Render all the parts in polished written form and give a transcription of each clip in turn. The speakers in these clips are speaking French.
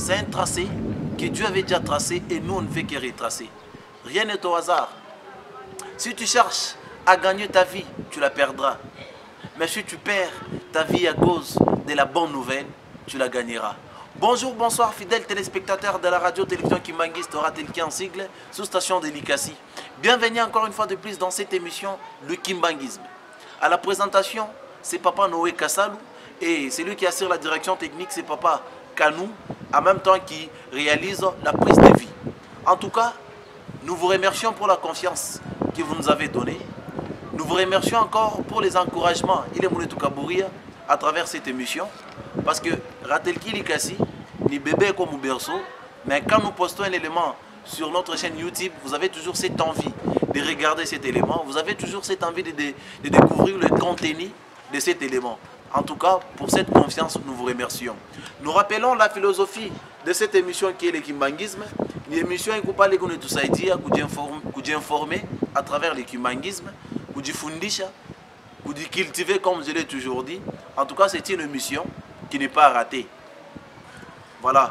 c'est un tracé que Dieu avait déjà tracé et nous on ne fait que retracer. Rien n'est au hasard. Si tu cherches à gagner ta vie, tu la perdras. Mais si tu perds ta vie à cause de la bonne nouvelle, tu la gagneras. Bonjour, bonsoir, fidèles téléspectateurs de la radio-télévision Kimbanguiste, Ratelki en sigle, sous station de Likasi. Bienvenue encore une fois de plus dans cette émission, le Kimbanguisme. À la présentation, c'est Papa Noé Kassalou et celui qui assure la direction technique, c'est Papa Kanou, en même temps qui réalise la prise de vie. En tout cas, nous vous remercions pour la confiance que vous nous avez donnée. Nous vous remercions encore pour les encouragements. Il est Mouletou Kabouria à travers cette émission. Parce que Ratelki Likasi, ni bébé comme berceau, mais quand nous postons un élément sur notre chaîne YouTube, vous avez toujours cette envie de regarder cet élément. Vous avez toujours cette envie de découvrir le contenu de cet élément. En tout cas, pour cette confiance, nous vous remercions. Nous rappelons la philosophie de cette émission qui est le Kimbanguisme. L'émission est coupable de tout ça, qui informer à travers le Kimbanguisme, qui fundisha, qui cultiver comme je l'ai toujours dit. En tout cas, c'est une émission qui n'est pas ratée. Voilà,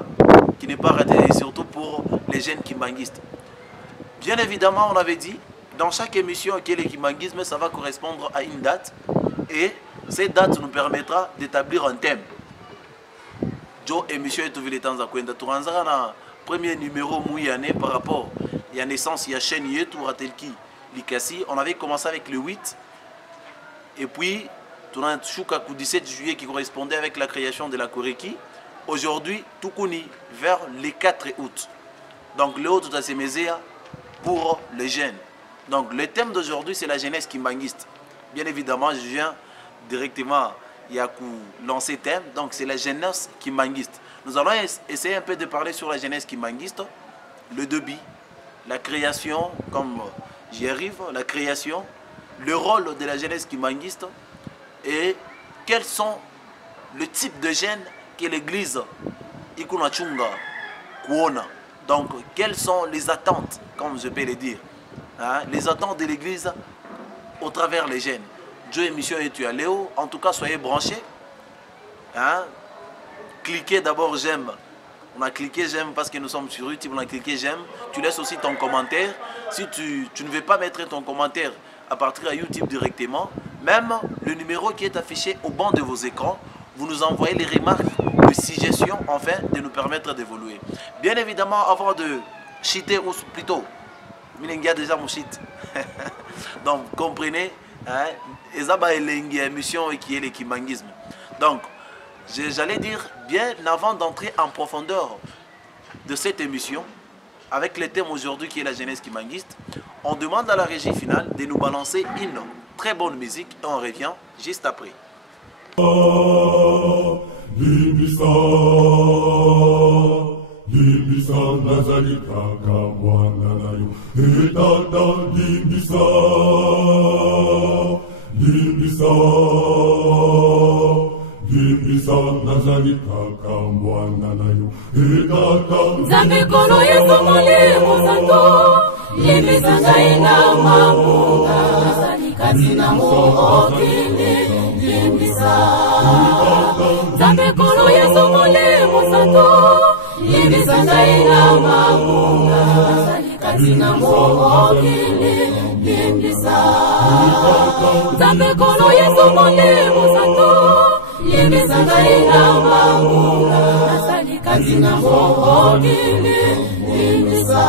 qui n'est pas ratée, et surtout pour les jeunes kimbanguistes. Bien évidemment, on avait dit, dans chaque émission qui est le Kimbanguisme, ça va correspondre à une date. Et cette date nous permettra d'établir un thème. Joe émission est trouvé les temps à Kwenda. Touranzara, premier numéro mouillane par rapport à la naissance, il y a chaîne Yetou Ratelki Likasi. On avait commencé avec le 8. Et puis, on a un Choukakou 17 juillet qui correspondait avec la création de la Koreki. Aujourd'hui, tout connu vers le 4 août. Donc, le haut tout à Sémézéa pour les jeunes. Donc, le thème d'aujourd'hui, c'est la jeunesse kimbanguiste. Bien évidemment, je viens directement lancer le thème. Donc, c'est la jeunesse kimbanguiste. Nous allons essayer un peu de parler sur la jeunesse kimbanguiste, le débit, la création, comme j'y arrive, la création, le rôle de la jeunesse kimbanguiste et quels sont le type de jeunes que l'église Ikunachunga Kuona. Donc, quelles sont les attentes, comme je peux le dire, hein, les attentes de l'église au travers les jeunes. Dieu émission et tu as Léo. En tout cas, soyez branchés. Hein. Cliquez d'abord j'aime. On a cliqué j'aime parce que nous sommes sur YouTube. On a cliqué j'aime. Tu laisses aussi ton commentaire. Si tu ne veux pas mettre ton commentaire à partir de YouTube directement, même le numéro qui est affiché au banc de vos écrans, vous nous envoyez les remarques, les suggestions, afin de nous permettre d'évoluer. Bien évidemment, avant de cheater, ou plutôt, Milengia déjà mon cheat. Donc, comprenez, hein, Ezaba et l'émission qui est le Kimbanguisme. Donc, j'allais dire, bien avant d'entrer en profondeur de cette émission, avec le thème aujourd'hui qui est la jeunesse kimbanguiste, on demande à la régie finale de nous balancer une très bonne musique et on revient juste après. Zambe kono yeso mole musato Limbisa ngaina mamunga Salikati na muokile Limbisa Zambe kono yeso mole musato Limbisa ngaina mamunga Salikati na muokile Limbisa Zambe kono yeso mole musato Limbisa ngaina mamunga Salikati na muokile Limbisa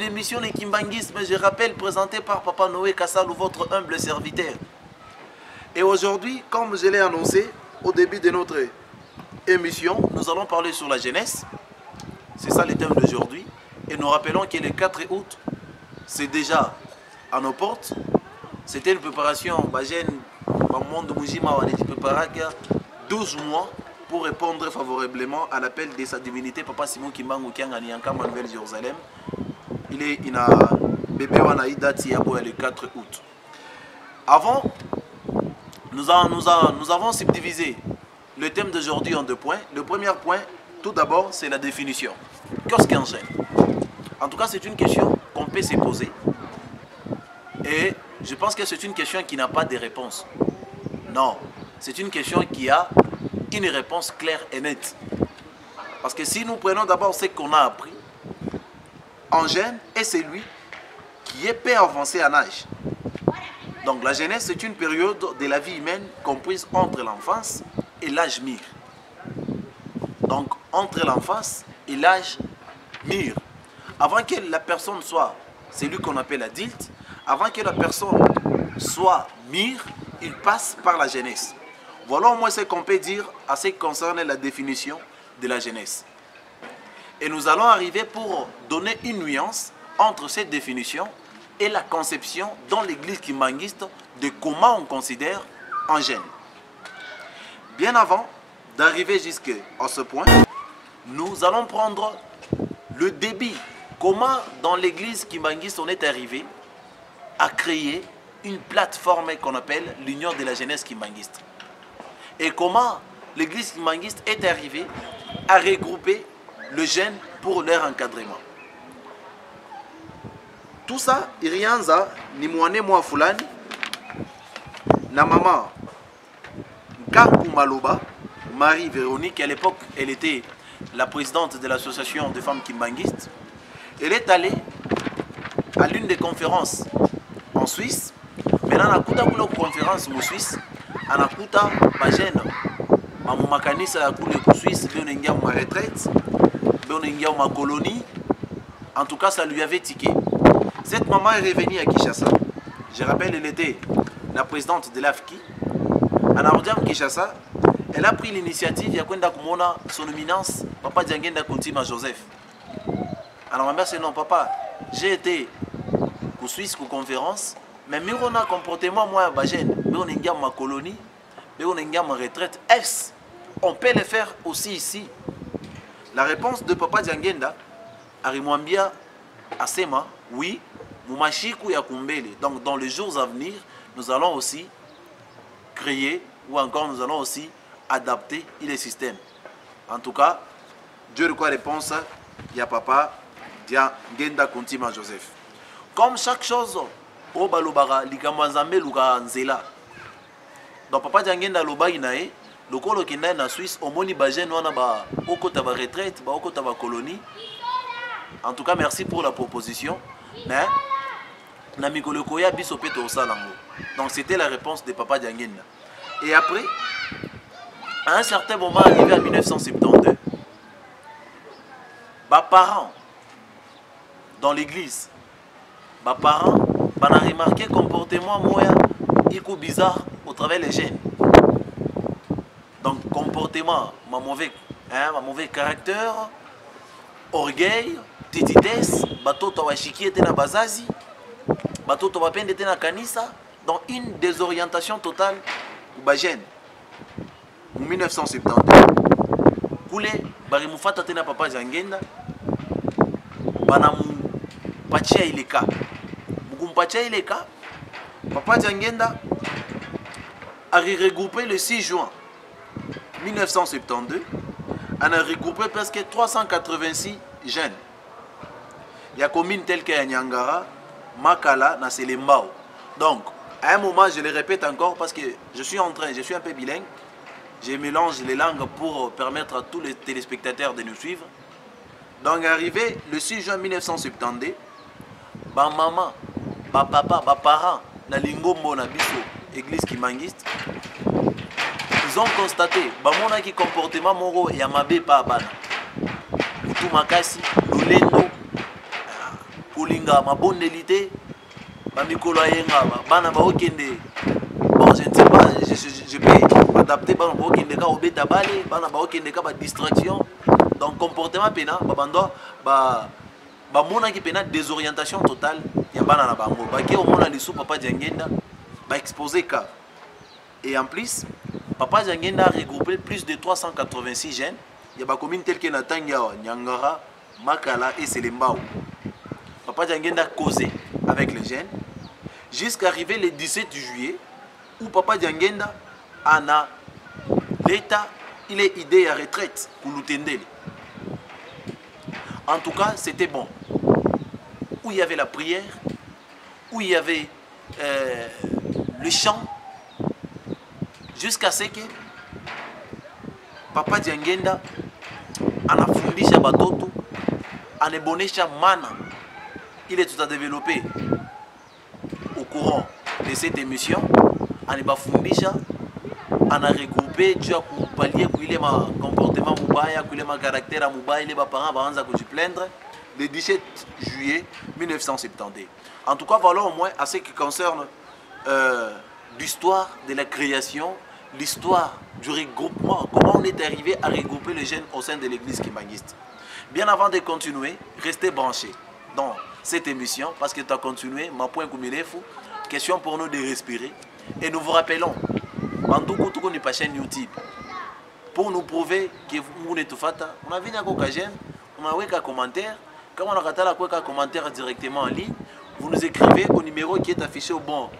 L'émission Les Kimbanguisme, je rappelle, présentée par Papa Noé Kassalou, votre humble serviteur. Et aujourd'hui, comme je l'ai annoncé au début de notre émission, nous allons parler sur la jeunesse. C'est ça le thème d'aujourd'hui. Et nous rappelons que le 4 août, c'est déjà à nos portes. C'était une préparation, le monde Mujima, on a préparé 12 mois pour répondre favorablement à l'appel de sa divinité, Papa Simon Kimbangu Kianganianka, Manuel Jérusalem. Il a bébé Wanaïda Tiabo le 4 août. Avant, nous avons subdivisé le thème d'aujourd'hui en 2 points. Le premier point, tout d'abord, c'est la définition. Qu'est-ce qu'un gène? En tout cas, c'est une question qu'on peut se poser. Et je pense que c'est une question qui n'a pas de réponse. Non, c'est une question qui a une réponse claire et nette. Parce que si nous prenons d'abord ce qu'on a appris, un gène est celui qui est peu avancé en âge. Donc la jeunesse, c'est une période de la vie humaine comprise entre l'enfance et l'âge mûr. Donc entre l'enfance et l'âge mûr. Avant que la personne soit celui qu'on appelle adulte, avant que la personne soit mûre, il passe par la jeunesse. Voilà au moins ce qu'on peut dire à ce qui concerne la définition de la jeunesse. Et nous allons arriver pour donner une nuance entre cette définition et la conception dans l'église kimbanguiste de comment on considère un jeune. Bien avant d'arriver jusqu'à ce point, nous allons prendre le début. Comment dans l'église kimbanguiste on est arrivé à créer une plateforme qu'on appelle l'Union de la jeunesse kimbanguiste. Et comment l'église kimbanguiste est arrivée à regrouper le jeune pour leur encadrement. Tout ça, irianza ni mwane mwa fulani na maman Nkanku Maloba, Marie-Véronique, à l'époque elle était la présidente de l'association de femmes kimbanguistes. Elle est allée à l'une des conférences en Suisse. Maintenant, on a une conférence en Suisse. On a une makanisa en Suisse, on a une retraite, on a une colonie. En tout cas, ça lui avait tiqué. Cette maman est revenue à Kinshasa. Je rappelle, elle était la présidente de l'AFKI. En arrivant à Kinshasa, elle a pris l'initiative de faire son éminence, Papa Diangenda Kontima Joseph. Alors ma mère c'est non papa, j'ai été en Suisse pour conférence, mais on a un comportement moi bagène, mais on a ma colonie, mais on a ma retraite. Est-ce on peut le faire aussi ici? La réponse de Papa Diangenda Arimwambia Asema, oui, Mumashiku Yakumbele. Donc dans les jours à venir, nous allons aussi créer ou encore nous allons aussi adapter les systèmes. En tout cas, Dieu de quoi réponse, il y a papa Diangenda Kontima Joseph. Comme chaque chose, au balobara, likamazambe luka nzela. Donc papa Diangenda loba inae, lokolo kinda na Suisse, omoni bajen wana ba okota ba retraite, ba okota ba colonie. En tout cas, merci pour la proposition. Mais na mikolo koya biso peto osalango. Donc c'était la réponse de papa Diangenda. Et après, à un certain moment arrivé en 1972, mes parents dans l'église, mes parents ont remarqué le comportement bizarre au travers des jeunes. Donc comportement, ma mauvais caractère, orgueil, tétitesse, batoto washiki était na bazazi, batoto wapende était na kanisa, donc une désorientation totale pour les jeunes. En 1972, kule barimufata tena papa Diangenda banamupatia ileka. Mukumpatia ileka, papa Diangenda a regroupé le 6 juin 1972. On a regroupé presque 386 jeunes. Il y a communes telles que Nyangara, Makala, Naselembao. Donc, à un moment, je le répète encore parce que je suis un peu bilingue. Je mélange les langues pour permettre à tous les téléspectateurs de nous suivre. Donc, arrivé le 6 juin 1972, ma maman, ma papa, mes parents, na lingombo na biso, église kimbanguiste, ils ont constaté que comportement moro ya mabe pa bana. Mutu makasi, lolendo, kulinga mabondelité, ba mikolo yenga bana ba okende. Bon, je ne sais pas, je peux adapté bana bakendeka obeta bale bana bakendeka ba distraction donc comportement pena babando ba monaki pena désorientation totale ya bana na bango baki au mona lisu papa Diangenda ba exposé cas et en plus papa Diangenda a regroupé plus de 386 jeunes il y a ba commune telle que Natanga Nyangara Makala et Selembao. Papa Diangenda a causé avec les jeunes jusqu'à arriver le 17 juillet où Papa Diangenda a l'État, il est idée à retraite pour l'Utendele. En tout cas, c'était bon. Où il y avait la prière, où il y avait le chant, jusqu'à ce que Papa Diangenda a fundisha batoto, a nebonesha mana. Il est tout à développer au courant de cette émission. On a fundisha, on a regroupé, tu as pallier qu'il ma comportement moubaya, qu'il ma caractère moubaya, les parents vont se plaindre le 17 juillet 1970. En tout cas, voilà au moins à ce qui concerne l'histoire de la création, l'histoire du regroupement, comment on est arrivé à regrouper les jeunes au sein de l'église kimbangiste. Bien avant de continuer, restez branchés dans cette émission parce que tu as continué, ma point comme il est fou, question pour nous de respirer. Et nous vous rappelons, Bandoukou Toukou n'est pas chaîne YouTube. Pour nous prouver que vous n'êtes pas fata, on a vu un jeune, on a vu un commentaire. Quand on a raté un commentaire directement en ligne, vous nous écrivez au numéro qui est affiché au bord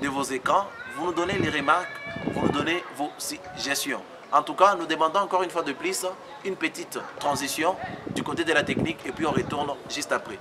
de vos écrans. Vous nous donnez les remarques, vous nous donnez vos suggestions. En tout cas, nous demandons encore une fois de plus une petite transition du côté de la technique et puis on retourne juste après.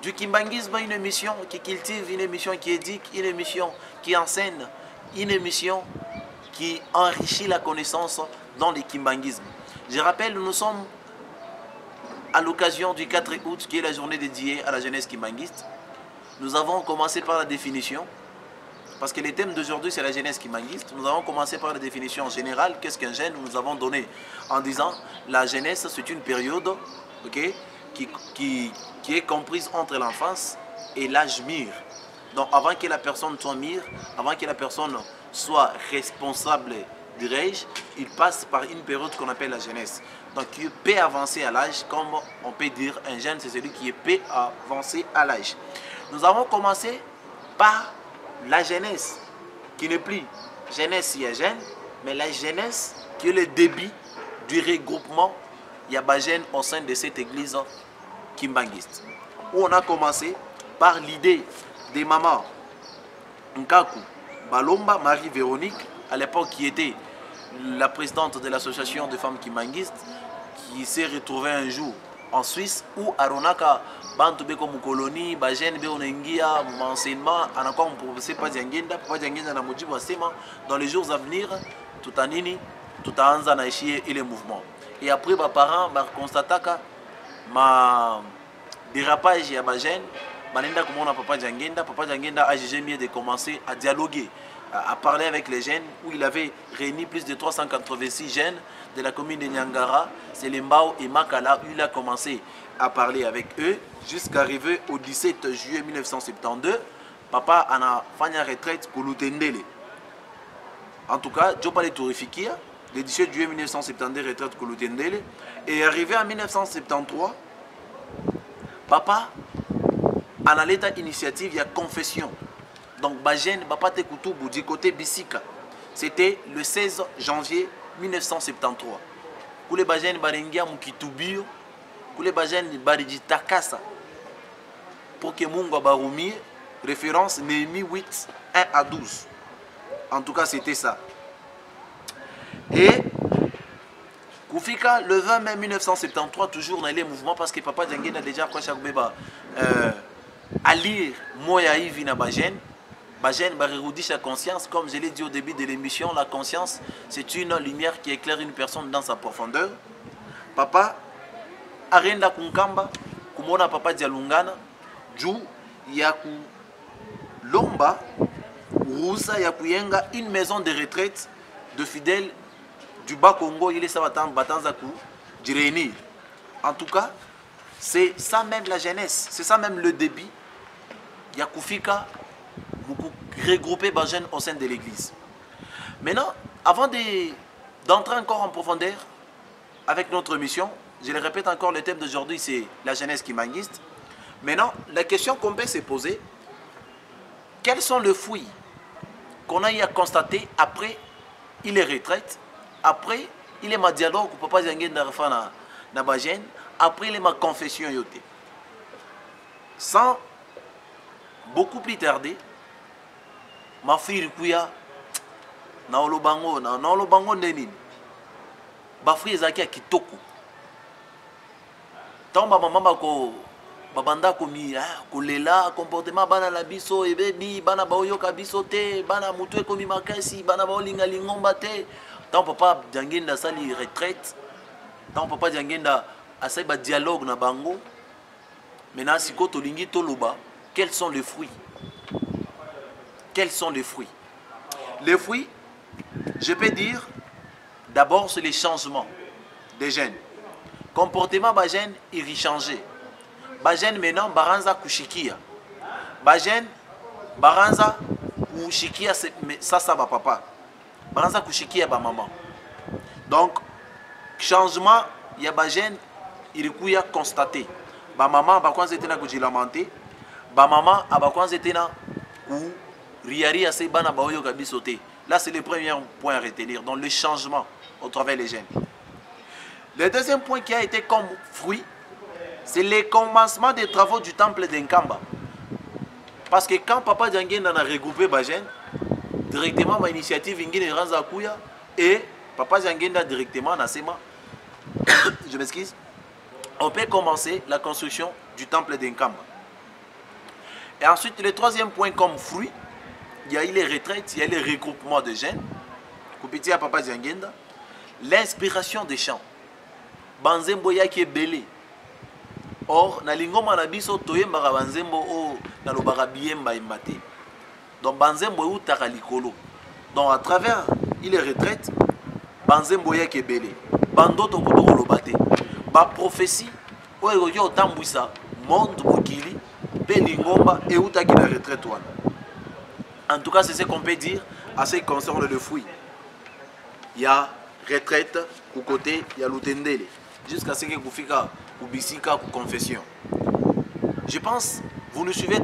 Du kimbangisme, une émission qui cultive, une émission qui éduque, une émission qui enseigne, une émission qui enrichit la connaissance dans le kimbangisme. Je rappelle, nous sommes à l'occasion du 4 août, qui est la journée dédiée à la jeunesse kimbanguiste. Nous avons commencé par la définition, parce que le thème d'aujourd'hui c'est la jeunesse kimbanguiste. Nous avons commencé par la définition générale, qu'est-ce qu'un jeune, nous avons donné en disant la jeunesse c'est une période qui est comprise entre l'enfance et l'âge mûr. Donc avant que la personne soit mûre, avant que la personne soit responsable, dirais-je, il passe par une période qu'on appelle la jeunesse. Donc qui peut avancer à l'âge, comme on peut dire un jeune, c'est celui qui peut avancer à l'âge. Nous avons commencé par la jeunesse, qui n'est plus jeunesse il y a jeune, mais la jeunesse qui est le début du regroupement Yabagène au sein de cette église kimbanguiste. Où on a commencé par l'idée des mamans Nkaku Balomba, Marie-Véronique, à l'époque qui était la présidente de l'association de femmes kimbanguistes, qui s'est retrouvée un jour en Suisse, où Aronaka, Bantubeko Mukolonie, Bagène Beonengia, enseignement, Anakom pour ne pas Diangenda, Papa Diangenda Namoudjibo Asema, dans les jours à venir, tout à Nini, tout à Anza Naishie et les mouvements. Et après, mes parents ont constaté que ma dérapage à Bagène, Papa Diangenda a jugé mieux de commencer à dialoguer, à parler avec les jeunes, où il avait réuni plus de 386 jeunes de la commune de Nyangara, c'est les Mbao et Makala, où il a commencé à parler avec eux, jusqu'à arriver au 17 juillet 1972. Papa a fait une retraite pour l'Utendele. En tout cas, je parle de Tourifikia, le 17 juillet 1972, retraite pour l'Utendele. Et arrivé en 1973, Papa a l'état initiative, il y a confession. Donc, Bagène, Papa Tekoutoubou, du côté Bissika, c'était le 16 janvier 1973. Pour les Bagène, Barengia, Mukitubio, pour les Bagène, Bariji Takasa, pour que Mungo Baroumi, référence Néhémie 8, 1 à 12. En tout cas, c'était ça. Et, Koufika, le 20 mai 1973, toujours dans les mouvements, parce que Papa Djangé a déjà approché à lire Moya Ivina Bagène. Bagène va reroudit sa conscience, comme je l'ai dit au début de l'émission, la conscience c'est une lumière qui éclaire une personne dans sa profondeur. Papa, Arenda Kunkamba, Kumona Papa Dialungana, Djou, Yaku Lomba, Roussa Yakuyenga, une maison de retraite de fidèles du Bas-Congo, il est Sabatan Batanzakou, du Réunir. En tout cas, c'est ça même la jeunesse, c'est ça même le débit. Yakoufika, beaucoup regroupé Bagène au sein de l'église. Maintenant, avant d'entrer encore en profondeur avec notre mission, je le répète encore, le thème d'aujourd'hui c'est la jeunesse kimbanguiste. Maintenant, la question qu'on peut se poser, quels sont les fruits qu'on a eu à constater après il est retraite, après il est ma dialogue, papa Diangé na Bagène, après il est ma confession yoté. Sans beaucoup plus tarder, ma fille Kuya, na olobango ndenini, bafri ezaki ya kitoko. Tamba maman bako babanda komi kolela comportement bana la biso ebebi bana baoyoka biso te bana mutu ekomi makasi bana baolinga lingomba te. Tant papa Diangenda sali retraite, tant papa Diangenda asali ba dialogue na bango. Maintenant si ko tolingi toloba, quels sont les fruits? Quels sont les fruits? Les fruits, je peux dire, d'abord c'est les changements des jeunes. Comportement Bagène, il a changé. Bagène maintenant, Baranza Kushikia. Bagène, Baranza Kushikia, ça va papa. Baranza Kushikia, ba maman. Donc, changement, il y a Bagène, il a constaté. Ba maman, ba quand c'était na kujilamante. Ba maman, ba quand c'était na ou riari assez bana baoyo kabisote. Là, c'est le premier point à retenir. Donc, le changement au travers des jeunes. Le deuxième point qui a été comme fruit, c'est le commencement des travaux du temple d'Nkamba. Parce que quand Papa Diangé a regroupé Bagène, directement ma initiative Ingine Ranzakuya et Papa Diangé a directement Nasema, je m'excuse, on peut commencer la construction du temple d'Nkamba. Et ensuite, le troisième point comme fruit, il y a eu les retraites, il y a eu les regroupements de jeunes, Koupiti à Papa Diangé, l'inspiration des chants. Banzembo yaki belé. Or, na lingoma na biso toyembaka banzembo o na lobaka biyemba imbate. Donc banzembo utaka likolo. Donc à travers il est retraite, banzembo yaki belé. Bandoto kotoko lobate. Ba prophétie o ekoki otambwisa monde mokili pe lingomba e utaki na retraite wana. En tout cas, c'est ce qu'on peut dire à ce qui concerne le fruit. Il y a retraite, au côté, il y a l'Utendele. jusqu'à ce que vous fiez au bisika, au confession. Je pense vous nous suivez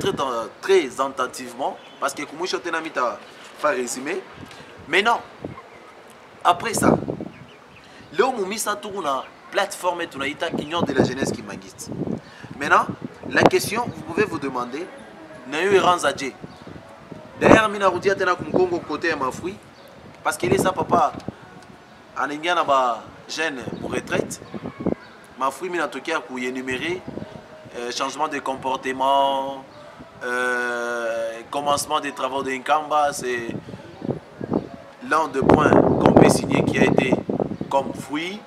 très attentivement parce que comme je t'ai pas résumé. Mais non, après ça, là où nous avons une plateforme et une union de la jeunesse qui m'existe. Maintenant, la question, vous pouvez vous demander, Nayo Ranzadje. D'ailleurs, je vous dis que je côté de ma fille, parce qu'il est ça, papa, en Indien, jeune pour retraite. Ma fille, je suis énuméré changement de comportement, commencement des travaux de Nkamba, c'est l'un des points qu'on peut signer qui a été comme fruit.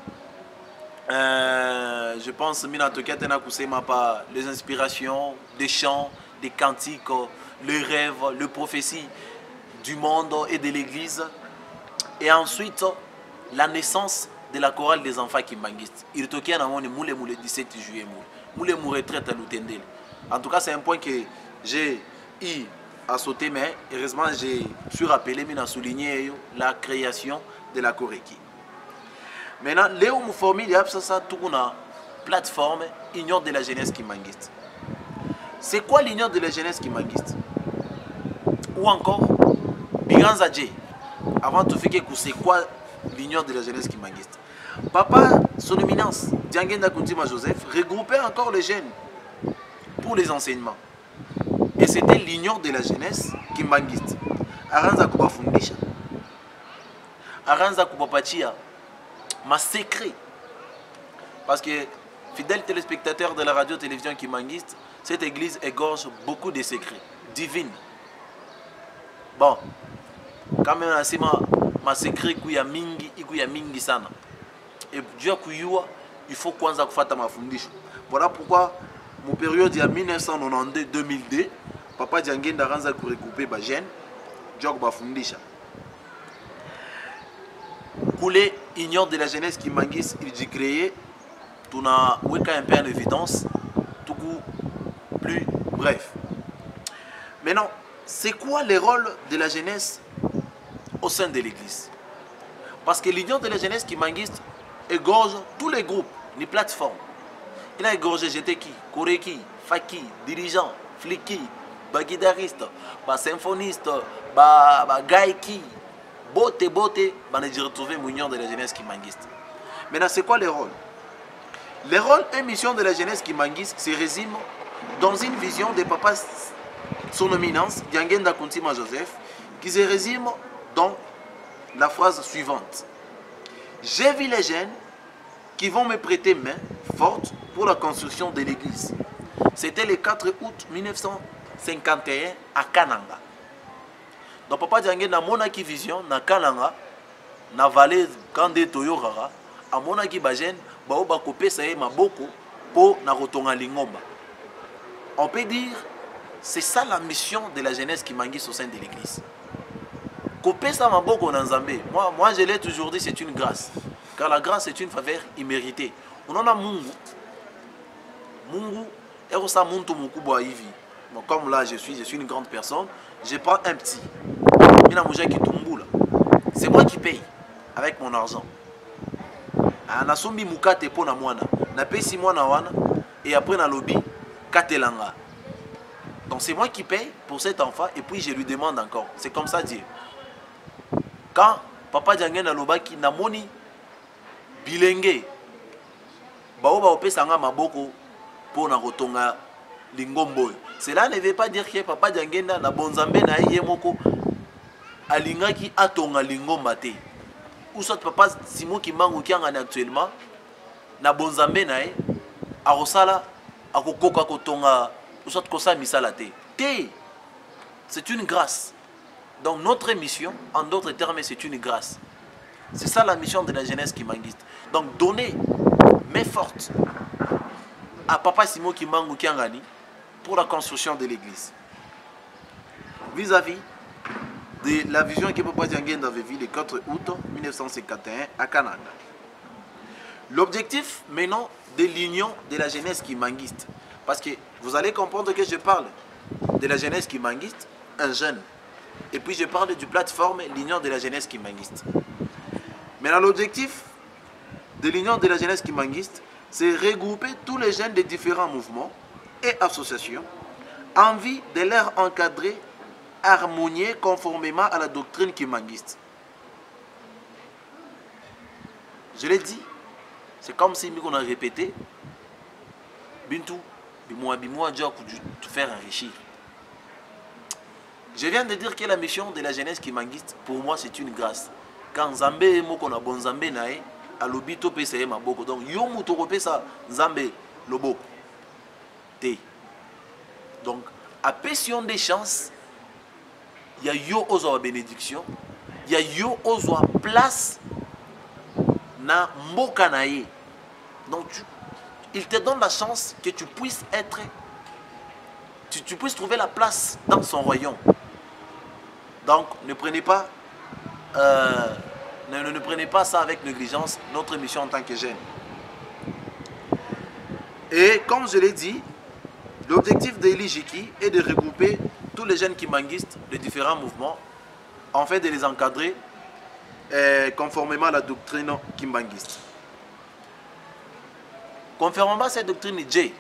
Je pense que les inspirations, des chants, des cantiques, les rêves, les prophéties du monde et de l'église. Et ensuite, la naissance de la chorale des enfants qui manguisent. Il est toqué le 17 juillet. Moule retraite à l'Utendel. En tout cas, c'est un point que j'ai eu à sauter, mais heureusement, j'ai su rappeler, mais souligné la création de la Koreki. Maintenant, Léo Mouformi, il y a une plateforme Union de la jeunesse qui manguiste. C'est quoi l'Union de la jeunesse qui manguiste? Ou encore, Biganzadje. Avant tout, c'est quoi l'Union de la jeunesse qui manguiste? Papa, son éminence, Diangenda Kuntima Joseph, regroupait encore les jeunes pour les enseignements. Et c'était l'union de la jeunesse qui manguiste. Aranza Kuba Fundisha. Aranza Kuba Pachia. Ma secret. Parce que, fidèles téléspectateurs de la radio-télévision qui manguiste, cette église égorge beaucoup de secrets divines. Bon, quand même, c'est ma secret qu'il y a mingi sana. Et Dieu il faut qu'on ait fait ma fondation. Voilà pourquoi, mon période il y a 1992-2002, papa Djangenda Ranza pour recouper ma gêne, Dieu a fondation. Couler union de la jeunesse qui manguisse, il dit créer, tout a un peu en évidence, tout plus bref. Maintenant, c'est quoi le rôle de la jeunesse au sein de l'église? Parce que l'union de la jeunesse qui manguisse égorge tous les groupes, les plateformes. Il a égorgé GTK, Koreki, Faki, dirigeants, Fliki, guitariste, symphoniste, gaiki, bote, on a retrouvé l'union de la jeunesse qui manguiste. Maintenant, c'est quoi le rôle? Le rôle et mission de la jeunesse qui manguiste se résume dans une vision de papa, son éminence, Diangenda Kuntima Joseph, qui se résume dans la phrase suivante. J'ai vu les jeunes qui vont me prêter main forte pour la construction de l'église. C'était le 4 août 1951 à Kananga. Donc papa Diangenda monaki vision na Kananga, na vallée Kande Toyorara, a monaki bajen baoba kopesa ye maboko po na rotonga lingomba. On peut dire c'est ça la mission de la jeunesse qui manguisse au sein de l'église. Kopesa maboko na Nzambe. Moi je l'ai toujours dit, c'est une grâce. Car la grâce est une faveur imméritée. On en a Mungu. Mungu est ça muntu mukubwa hivi. Comme là je suis une grande personne, je prends un petit. C'est moi qui paye avec mon argent. Nasombi mukate po na mwana. Na pesi mwana wana et après na lobby katelanga. Donc c'est moi qui paye pour cet enfant et puis je lui demande encore. C'est comme ça Dieu. Quand papa Diangenda lobaki na moni bilenge baoba opesanga maboko po na rotonga lingombo. Cela ne veut pas dire que papa Diangenda na bonzambe na ye moko alingaki atonga lingomba te. Ou soit papa Simon qui mangu qui ngani actuellement na bonzambe na ye arosala akokoka kotonga ou soit kosa misala te. C'est une grâce. Donc notre mission, en d'autres termes, c'est une grâce. C'est ça la mission de la jeunesse qui manguiste. Donc donner main forte à papa Simon qui mangu qui ngani pour la construction de l'église. Vis-à-vis de la vision que papa Diangenda avait vue le 4 août 1951 à Canada. L'objectif maintenant de l'union de la jeunesse qui manguiste. Parce que vous allez comprendre que je parle de la jeunesse qui manguiste, un jeune. Et puis je parle du plateforme l'union de la jeunesse qui manguiste. Maintenant l'objectif de l'union de la jeunesse qui manguiste, c'est regrouper tous les jeunes des différents mouvements et associations en vue de leur encadrer, harmonier conformément à la doctrine kimbanguiste. Je l'ai dit, c'est comme si on a répété, Bintou, bimoa, Dieu a te faire enrichir. Je viens de dire que la mission de la jeunesse kimbanguiste, pour moi, c'est une grâce. Quand Zambé est moko na bon Zambé nae, à l'obito pese ma boko. Donc, yo mutorope ça, Zambé, lobo. Te. Donc, à pression des chances, il y a yo ozo bénédiction, il y a yo ozo place na mboka nae. Donc, il te donne la chance que tu puisses être, tu puisses trouver la place dans son royaume. Donc, ne prenez pas ne prenez pas ça avec négligence, notre mission en tant que jeunes. Et comme je l'ai dit, l'objectif de l'IJIKI est de regrouper tous les jeunes kimbanguistes de différents mouvements, afin de les encadrer conformément à la doctrine kimbanguiste. Conformément à cette doctrine J,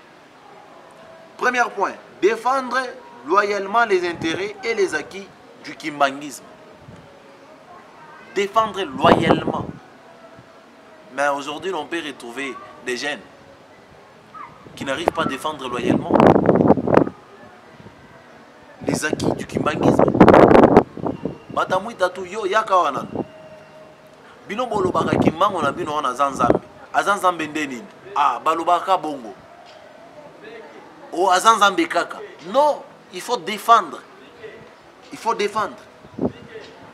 premier point, défendre loyalement les intérêts et les acquis du kimbanguisme. Défendre loyalement. Mais aujourd'hui, on peut retrouver des jeunes qui n'arrivent pas à défendre loyalement les acquis du kimbanguisme. Batamui tatu yo yakawanan. Bino bolobaka kimbango na bino wana zanzambe. Azanzambe ndenini. Ah, balobaka bongo. Oh, azanzambe kaka. Non, il faut défendre. Il faut défendre.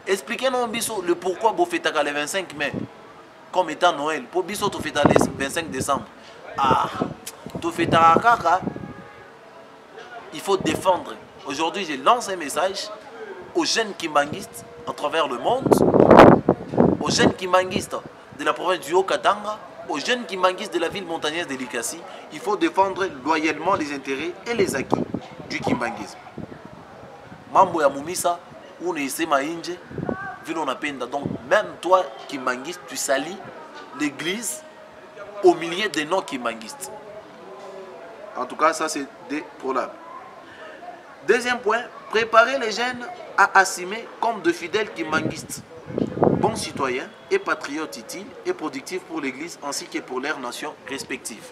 Expliquez-nous le pourquoi vous fêtez le 25 mai comme étant Noël. Pour biso tu fêtes le 25 décembre. Ah, tu fêtes kaka. Il faut défendre. Aujourd'hui, je lance un message aux jeunes kimbanguistes à travers le monde, aux jeunes kimbanguistes de la province du Haut-Katanga, aux jeunes kimbanguistes de la ville montagneuse de Likasi. Il faut défendre loyalement les intérêts et les acquis du kimbanguisme. Mambo ya Mumisa, on est inje, donc même toi kimbanguiste, tu salis l'église au milieu des non-kimbanguistes. En tout cas, ça c'est déplorable. Deuxième point, préparer les jeunes à assumer comme de fidèles kimbanguistes, bons citoyens et patriotes utiles et productifs pour l'église ainsi que pour leurs nations respectives.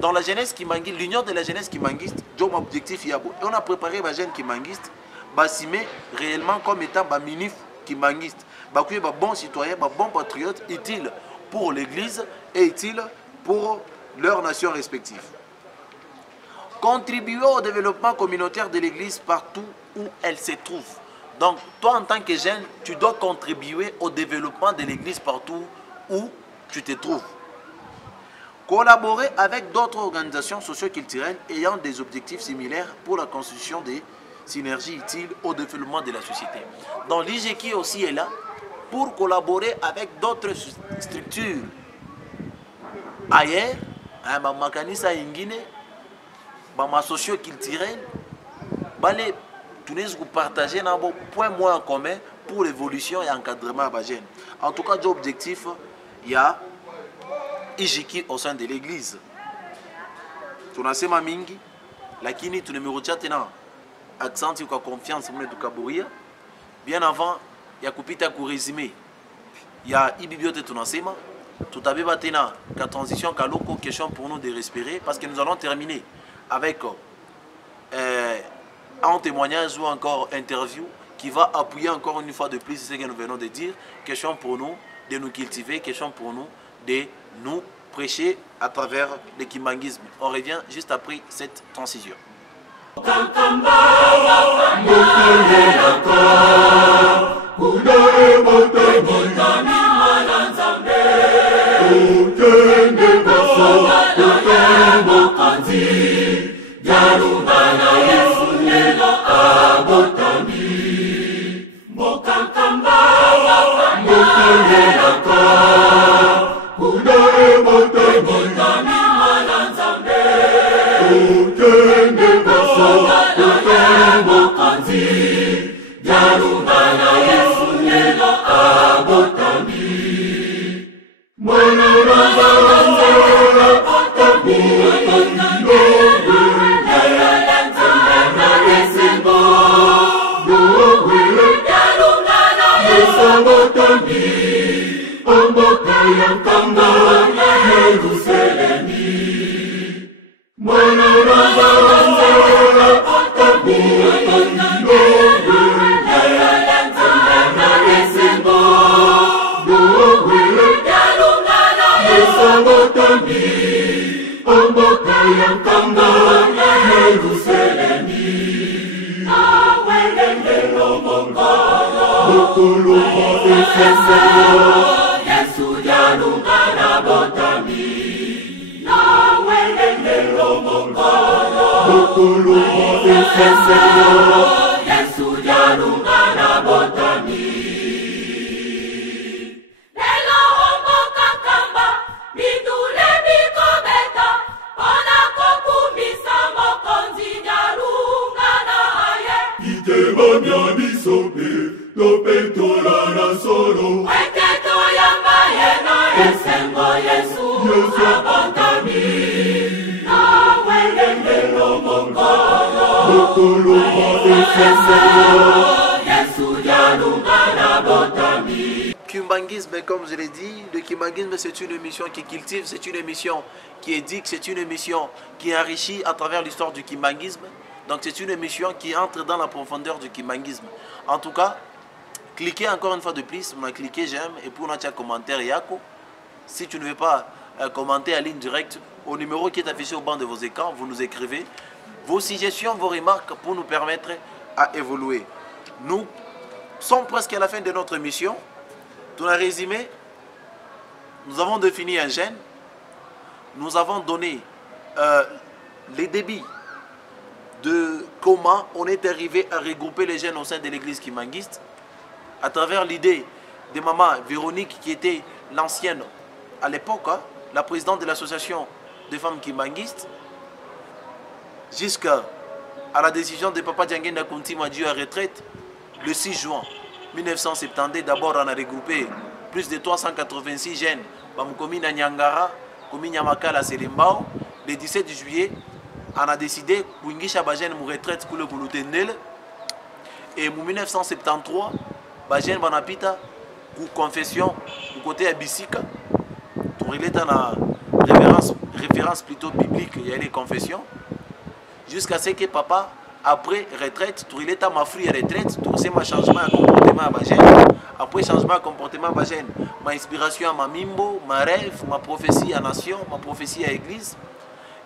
Dans la jeunesse kimbanguiste, l'union de la jeunesse kimbanguiste, j'ai un objectif yabo. Et on a préparé les jeunes kimbanguistes bassimé réellement comme étant minif kimbanguiste, bon citoyen, bon patriote, utile pour l'église et utile pour leurs nations respectives. Contribuer au développement communautaire de l'église partout où elle se trouve. Donc, toi en tant que jeune, tu dois contribuer au développement de l'église partout où tu te trouves. Collaborer avec d'autres organisations socio-culturelles ayant des objectifs similaires pour la constitution des synergie utile au développement de la société. Donc l'IJIKI aussi est là pour collaborer avec d'autres structures ailleurs, ma makanisa ingine, ma socio-culturelle, tous les partager un point moins en commun pour l'évolution et l'encadrement des jeunes. En tout cas, l'objectif, il y a IJIKI au sein de l'église. Tu n'as pas mingi, lakini tu numéro 4 accent ou confiance mune tukabouria bien avant ya kupita ku résumé ya ibibliothèque tunasema tutabeba tena ka transition kaloko question pour nous de respirer parce que nous allons terminer avec un témoignage ou encore interview qui va appuyer encore une fois de plus ce que nous venons de dire. Question pour nous de nous cultiver, question pour nous de nous prêcher à travers le kimbanguisme. On revient juste après cette transition. Yarumana yesu lelo abota botambi omboka ya nkamba na Yerusalemi mwana rabanzela botambi nowe na esengo nowe esa botambi omboka ya nkamba na Yerusalemi awelengelo mongolo okulumo esengo Yesu jalungana botambi nawelengelo mongolo okulumo esengo Yesu jalungana botambi lelo omboka kamba bitule bikobeta ona kokumisa mokonzi jalungana aye itebamya bisope lopetola na solo weketo yambaye na esengo Yesu abontami nawelengelo mongolo okulumo esengo Yesu jalungana botambi. Kimbanguisme, comme je l'ai dit, le kimbanguisme c'est une émission qui cultive, c'est une émission qui éduque, c'est une émission qui enrichit à travers l'histoire du kimbanguisme. Donc c'est une émission qui entre dans la profondeur du kimbanguisme. En tout cas, cliquez encore une fois de plus, on a cliqué j'aime et puis on a un commentaire Yako. Si tu ne veux pas commenter en ligne directe, au numéro qui est affiché au banc de vos écrans, vous nous écrivez vos suggestions, vos remarques pour nous permettre à évoluer. Nous sommes presque à la fin de notre émission. Dans le résumé, nous avons défini un gène, nous avons donné les débits de comment on est arrivé à regrouper les jeunes au sein de l'église kimbanguiste à travers l'idée de maman Véronique qui était l'ancienne à l'époque, hein, la présidente de l'association des femmes kimbanguistes, jusqu'à la décision de Papa Diangenda Kunti Madieu à retraite le 6 juin 1972. D'abord on a regroupé plus de 386 jeunes Bamkomi na Nyangara, Komi Nyamakala Selimbao. Le 17 juillet on a décidé Kuingisha Bajen mou retraite pour le Boulotendel. Et en 1973 Bajen Banapita pour confession du côté à Bissika. Il est en référence plutôt biblique, il y a les confessions. Jusqu'à ce que papa, après retraite, il est à ma fille retraite, tout c'est ma changement de comportement à Bajen. Après changement de comportement à Bajen, ma inspiration à ma mimbo, ma rêve, ma prophétie à nation, ma prophétie à église.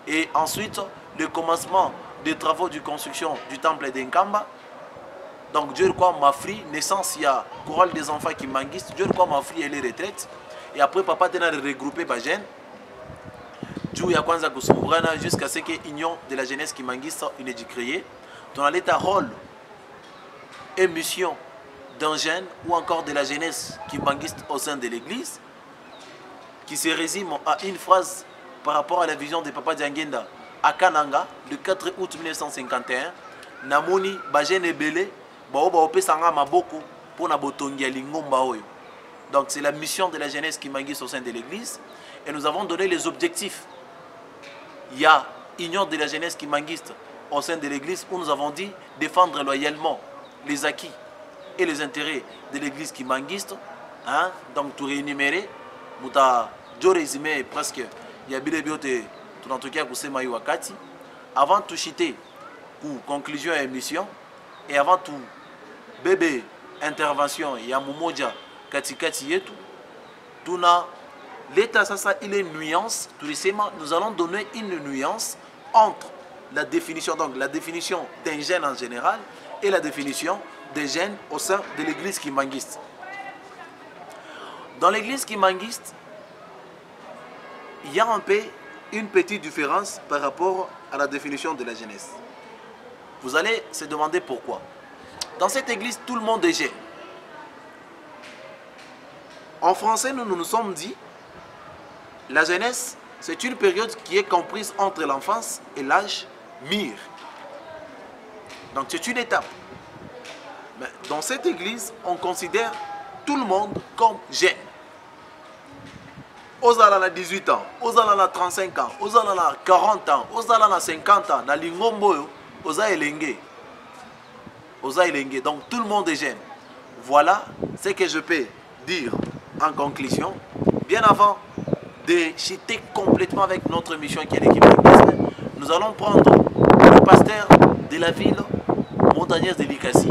Et ensuite, le commencement des travaux de construction du temple d'Enkamba. Donc Dieu croit ma fille, naissance, il y a chorale des enfants qui manguisent. Dieu croit ma fille, elle est retraite. Et après, papa a regroupé Bajen. Dieu a kwanza kusumburana jusqu'à ce que l'union de la jeunesse qui manguiste une est créée. Dans l'état rôle et mission d'un jeune ou encore de la jeunesse qui manguiste au sein de l'église, qui se résume à une phrase par rapport à la vision de Papa Diangenda à Kananga le 4 août 1951. Namoni Bajen Ebele, Baoba Opesanga Maboko pour Nabotongia Lingomba Oyo. Donc c'est la mission de la jeunesse qui manguiste au sein de l'église. Et nous avons donné les objectifs. Il y a union de la jeunesse qui manguiste au sein de l'église où nous avons dit défendre loyalement les acquis et les intérêts de l'église qui manguiste. Hein? Donc tout réénumérer. Je résumé presque. Il y a tout en tout cas wakati. Avant tout chiter pour conclusion et émission. Et avant tout bébé intervention. Il y a Momoja. Katikati yetu tuna l'état ça il est nuance tout récemment nous allons donner une nuance entre la définition donc la définition d'un gène en général et la définition des gènes au sein de l'église kimbanguiste. Dans l'église kimbanguiste il y a un peu une petite différence par rapport à la définition de la jeunesse. Vous allez se demander pourquoi. Dans cette église tout le monde est jeune. En français, nous nous sommes dit, la jeunesse, c'est une période qui est comprise entre l'enfance et l'âge mûr. Donc c'est une étape. Mais dans cette église, on considère tout le monde comme jeune. Ozala na 18 ans, Ozala na 35 ans, Ozala na 40 ans, Ozala na 50 ans, na lingombo, Oza elenge. Oza elenge. Donc tout le monde est jeune. Voilà ce que je peux dire en conclusion, bien avant de chuter complètement avec notre mission qui est l'équipe de nous allons prendre le pasteur de la ville montagnaise de Likasi,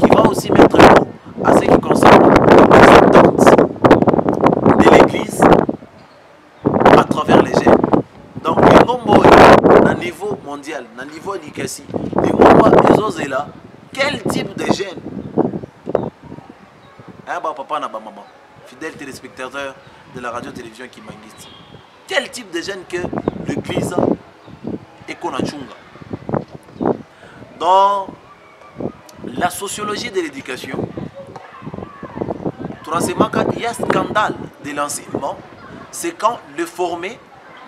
qui va aussi mettre le mot à ce qui concerne l'acceptance de l'église à travers les jeunes. Donc, le nombre à niveau mondial, à niveau Likasi, le nombre des là, quel type de jeunes? Hein, bah, papa, na, bah, maman, fidèle téléspectateur de la radio-télévision qui m'enguiste. Quel type de jeunes que l'église est qu'on a chunga? Dans la sociologie de l'éducation, troisièmement, quand il y a scandale de l'enseignement, c'est quand le formé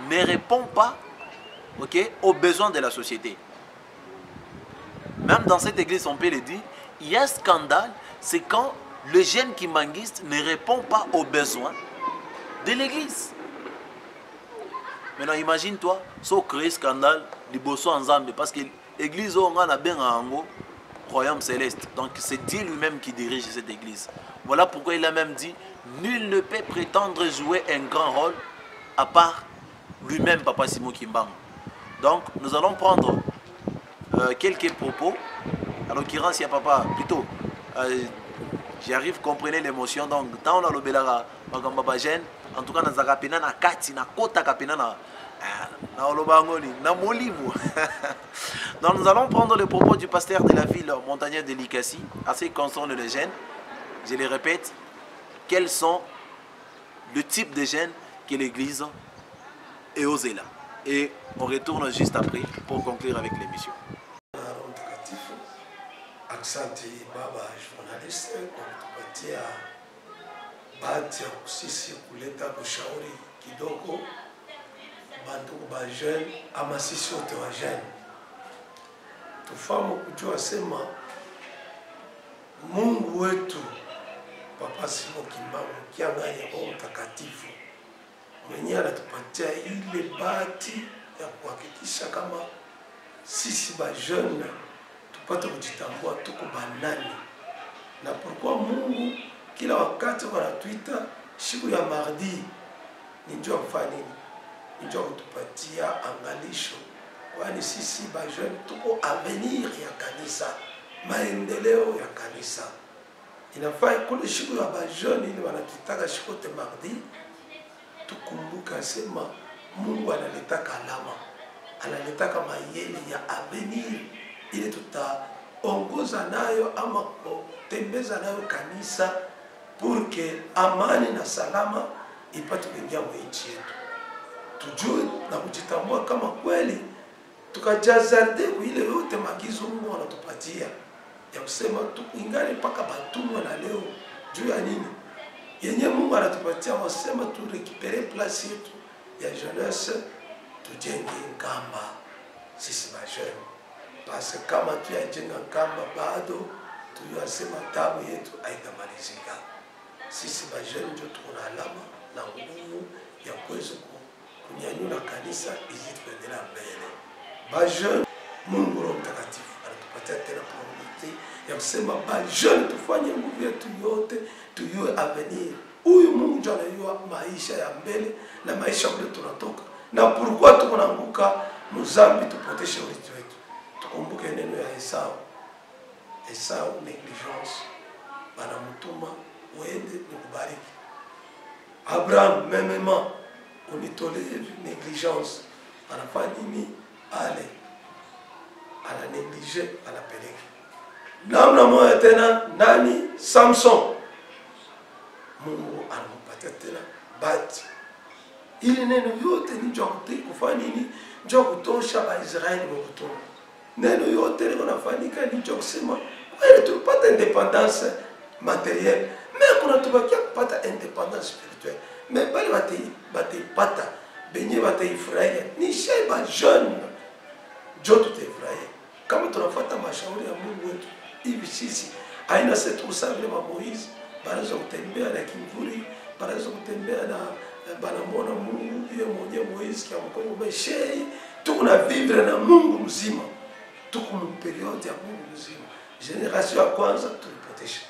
ne répond pas, okay, aux besoins de la société. Même dans cette église, on peut le dire, il y a scandale, c'est quand le jeune qui manguiste ne répond pas aux besoins de l'église. Maintenant, imagine-toi, si on crée scandale, les bossons ensemble, parce que l'église, on a bien un royaume céleste. Donc, c'est Dieu lui-même qui dirige cette église. Voilà pourquoi il a même dit, nul ne peut prétendre jouer un grand rôle à part lui-même, Papa Simon Kimbangu. Donc, nous allons prendre quelques propos. En l'occurrence, il y a papa, plutôt, j'arrive, comprenez l'émotion. Donc, dans le belara, en tout cas, dans Zakapena, na Kati, na Kota Kapena, na Olobangoli, na Molimu. Donc, nous allons prendre le propos du pasteur de la ville montagnaise de Likasi, à ce qui concerne les jeunes. Je les répète, quels sont le type de jeunes que l'église est osée là. Et on retourne juste après pour conclure avec l'émission. Asante baba journaliste kwa kutupatia bahati ya sisi kuleta ushauri kidogo bandugu ba jeune ama sisi wote wa jeune tufahamu kujua sema Mungu wetu Papa Simon Kimbangu kianganya kwa mtakatifu mwenyewe anatupatia ile bahati ya kuhakikisha kama sisi ba jeune tupate kujitambua tuko banani na pourquoi Mungu kila wakati wanatuita siku ya mardi ni njoo kufanya nini? Ni njoo kutupatia angalisho, kwani sisi ba jeune tuko avenir ya kanisa, maendeleo ya kanisa. Inafaa kule siku ya ba jeune ili wanatuitaka siku ya mardi tukumbuka sema Mungu analetaka alama, analetaka mayele ya avenir ili tutaongoza nayo ama kutembeza nayo kanisa porque amani na salama ipate kuingia nchi yetu. Tujue na kujitambua kama kweli tukajazarde ile yote magizo Mungu anatupatia ya kusema tuingane mpaka batumwa na leo juu ya nini? Yenye Mungu anatupatia wasema tu récupérer place yetu ya jeunesse tujenge ngamba sisi ba jeune. Parce kama tuyajenga kamba bado tuyasema tabu yetu haitamalizika. Sisi ba jeune ndio tuko na alama na nguvu ya kuweza kunyanyua kanisa ili tuendelee mbele. Ba jeune Mungu Roho Mtakatifu anatupatia tena priority ya kusema ba jeune tufanye nguvu yetu yote tuyue avenir. Huyu Mungu ndio anayua maisha ya mbele na maisha kule tunatoka. Na pourquoi tunaanguka mzambi tupoteshe urithi wetu. Tukumbuke neno ya Esau negligence banamutuma uende nikubariki. Abraham memema unitolee negligence anafanya nini? Ale ana neglige anapeleka. Namna moja tena nani? Samson. Mungu anampatia tena bahati. Ili neno yote ni njoo kufanya nini? Njoo kutosha ba Israeli mkutoa. Neno yote linafanyika ni njoo kusema wewe tupata independence matérielle. Mais kuna tubakia kupata independence spirituelle. Mais bali batipata benye bataifurahia. Ni sheba jeune. Njoo tutafurahia. Kama tunafuata mashauri ya Mungu wetu hivi sisi aina setu usavile ma Moise banaanza kutembea na kimvuri, banaanza kutembea na banamwona Mungu yeye mwenyewe Moise kwa mkono beshei, tuko na vivre na Mungu mzima. Tuko mu periode ya Mungu mzima. Generation ya kwanza tulipotesha.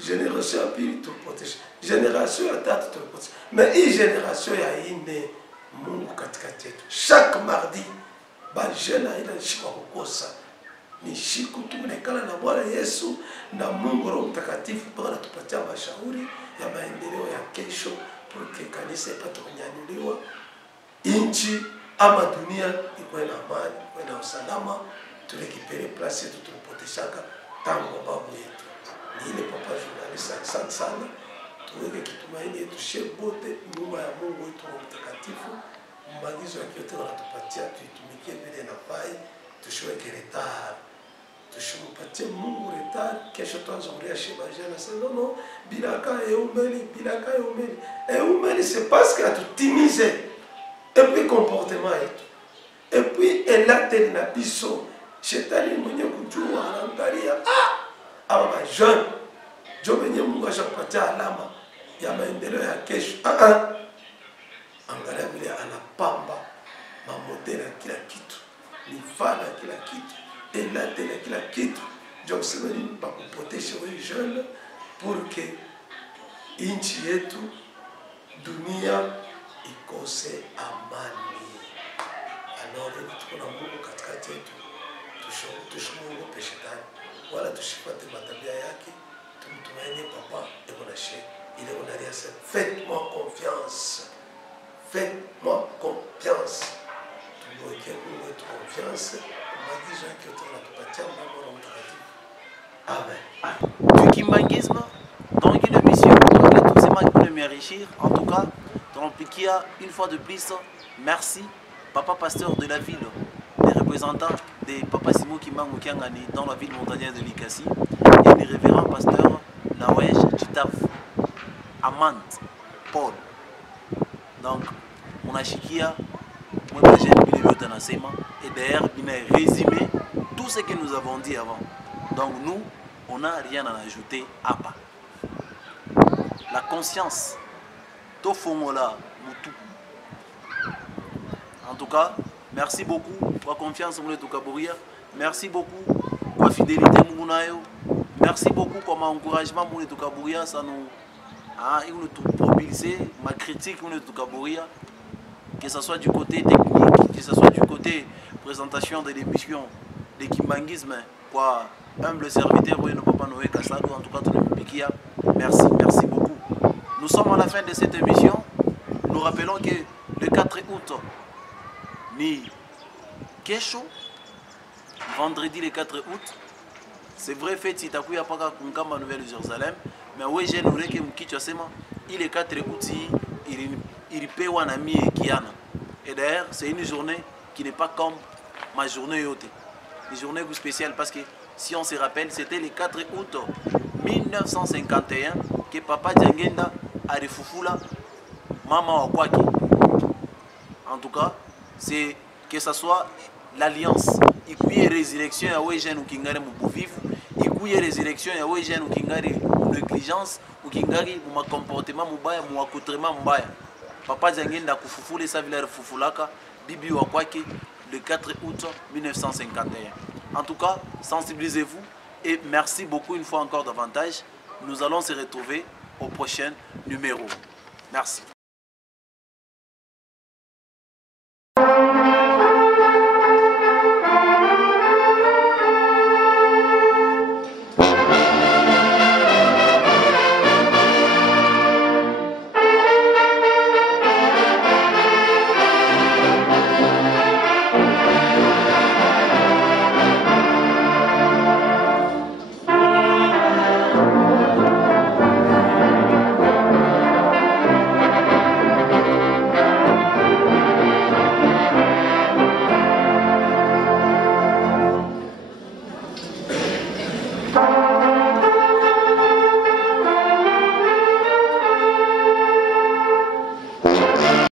génération ya pili tulipoteesha, generation ya tatu tulipoteesha, mais hii generation ya ine Mungu katikati yetu. Chaque mardi bajena ila nishikwa kukosa ni siku tumenekana na Bwana Yesu na Mungu Roho Mtakatifu mpaka anatupatia mashauri ya maendeleo ya kesho, porque kanisa ipate kunyanyuliwa, inchi ama dunia ikuwe na amani, ikuwe na usalama, turekipere place yetu tulipoteshaka tangu babu yetu. Ni ile papa journaliste, asante sana. Tuweke kitumaini yetu shebote nyuma ya Mungu wetu Roho Mtakatifu. Maagizo yake yote wanatupatia tuitumikie vile inafai, tusiweke retard. Tusimpatie Mungu retard, kesho tuanze kulia shebajana sasa non bilaka eumeli. Eumeli c'est parce que atutimise et puis comportement yetu. Et puis elate na biso. Shetani mwenye kujua anaangalia aba jeune jo benye Mungu ashakupatia alama ya maendeleo ya kesho. Angalia vile anapamba mamodela kila kitu, mifano ya kila kitu, elate na kila kitu. Jo kusema nini pa kupotesha wewe jeune pour que inchi yetu dunia ikose amani. Alors tuko na Mungu katikati yetu. Tusimuogope shetani wala tusifuate matabia yake, tumtumaini papa ekonashe ile onaria sasa. Faites-moi confiance, faites-moi confiance. Tumweke Mungu wetu confiance, maagizo yake yote anatupatia Baba Roho Mtakatifu. Amen. Du kimbangisme, donc une mission pour tous ces gens qui veulent m'enrichir. En tout cas, dans Pikia, une fois de plus, merci, papa pasteur de la ville, les représentants des Papa Simo Kimbangu Kiangani dans la ville montagneuse de Likasi, et les révérends pasteurs Nawej Chitaf, Amant, Paul. Donc, on a chikia, moi j'ai et d'ailleurs, il a résumé tout ce que nous avons dit avant. Donc, nous, on n'a rien à ajouter à part. La conscience, Tofongola, Moutou. En tout cas, merci beaucoup pour la confiance en Toukaburia. Merci beaucoup pour la fidélité Mounayo. Merci beaucoup pour l'encouragement pour Toukaburia. Ça nous a propulsé ma critique pour Toukaburia. Que ce soit du côté technique, que ce soit du côté présentation de l'émission de Kimbangisme, quoi, humble serviteur, oui, Papa Noé Kassado, en tout cas, merci, merci beaucoup. Nous sommes à la fin de cette émission. Nous rappelons que le 4 août, ni Kesho, vendredi le 4 août, c'est vrai, fait si tu as pas Kunkamba Nouvelle-Jérusalem, mais oui, j'ai nourri que Mkichosema, il est 4 août, il paie un ami et Kiana. Et d'ailleurs, c'est une journée qui n'est pas comme ma journée yote. Une journée spéciale parce que si on se rappelle, c'était le 4 août 1951 que Papa Djangenda a refufula Mama Wakwaki. En tout cas, c'est que ce soit l'alliance. Il y a résurrection, il y a des gens qui il y a résurrection, il y a des gens qui ont négligence, qui ont un comportement, un accoutrement. Papa Djangenda a refufula sa ville refufulaka, Bibi Wakwaki, le 4 août 1951. En tout cas, sensibilisez-vous et merci beaucoup une fois encore davantage. Nous allons se retrouver au prochain numéro. Merci.